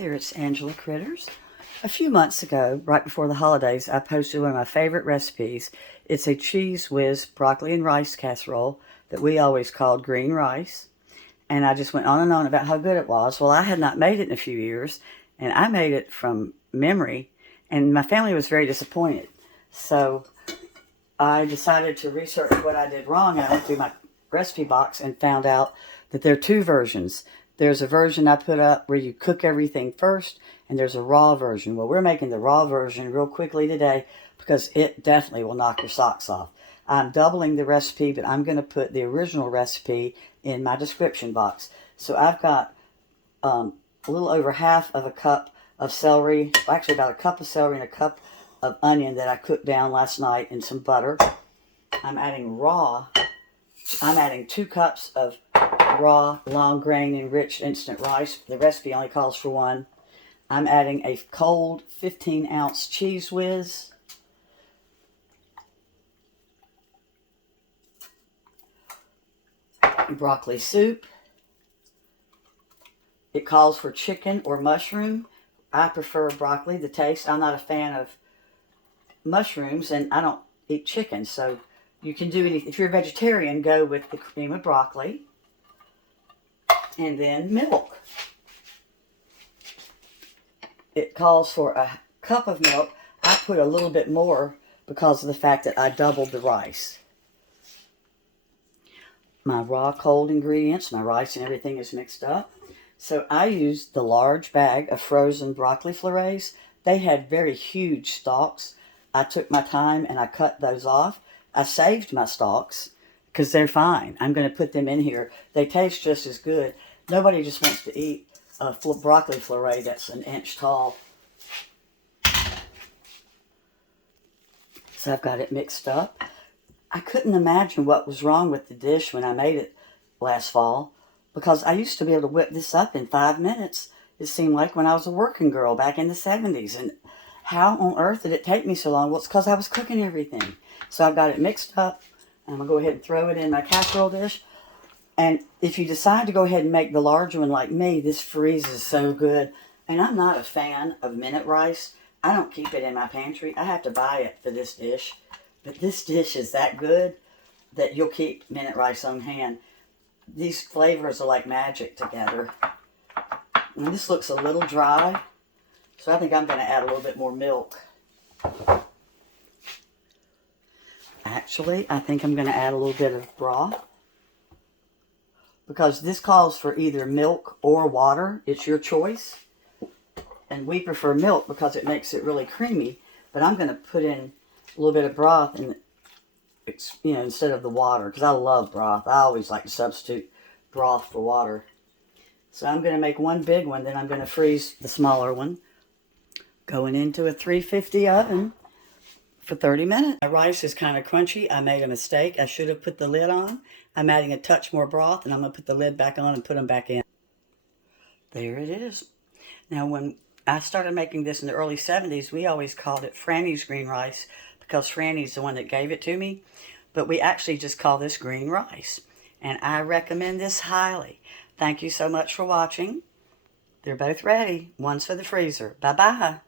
There, it's Angela Critters. A few months ago, right before the holidays, I posted one of my favorite recipes. It's a Cheez Whiz broccoli and rice casserole that we always called green rice. And I just went on and on about how good it was. Well, I had not made it in a few years, and I made it from memory, and my family was very disappointed. So I decided to research what I did wrong, and I went through my recipe box and found out that there are two versions. There's a version I put up where you cook everything first, and there's a raw version. Well, we're making the raw version real quickly today because it definitely will knock your socks off. I'm doubling the recipe, but I'm going to put the original recipe in my description box. So I've got a little over half of a cup of celery, actually about a cup of celery and a cup of onion that I cooked down last night in some butter. I'm adding 2 cups of raw, long grain, enriched instant rice. The recipe only calls for 1. I'm adding a cold 15-ounce Cheez Whiz. Broccoli soup. It calls for chicken or mushroom. I prefer broccoli, the taste. I'm not a fan of mushrooms, and I don't eat chicken, so you can do anything. If you're a vegetarian, go with the cream of broccoli. And then milk. It calls for a cup of milk. I put a little bit more because of the fact that I doubled the rice. My raw cold ingredients, my rice and everything is mixed up. So I used the large bag of frozen broccoli florets. They had very huge stalks. I took my time and I cut those off. I saved my stalks because they're fine. I'm going to put them in here. They taste just as good. Nobody just wants to eat a broccoli floret that's an inch tall. So I've got it mixed up. I couldn't imagine what was wrong with the dish when I made it last fall, because I used to be able to whip this up in 5 minutes. It seemed like when I was a working girl back in the 70s. And how on earth did it take me so long? Well, it's because I was cooking everything. So I've got it mixed up. I'm going to go ahead and throw it in my casserole dish. And if you decide to go ahead and make the larger one like me, this freezes so good. And I'm not a fan of minute rice. I don't keep it in my pantry. I have to buy it for this dish. But this dish is that good that you'll keep minute rice on hand. These flavors are like magic together. And this looks a little dry, so I think I'm going to add a little bit more milk. Actually, I think I'm going to add a little bit of broth, because this calls for either milk or water. It's your choice. And we prefer milk because it makes it really creamy. But I'm going to put in a little bit of broth, and instead of the water, because I love broth. I always like to substitute broth for water. So I'm going to make one big one, then I'm going to freeze the smaller one, going into a 350 oven for 30 minutes. My rice is kind of crunchy. I made a mistake. I should have put the lid on. I'm adding a touch more broth, and I'm going to put the lid back on and put them back in. There it is. Now, when I started making this in the early 70s, we always called it Franny's green rice, because Franny's the one that gave it to me. But we actually just call this green rice. And I recommend this highly. Thank you so much for watching. They're both ready. One's for the freezer. Bye-bye.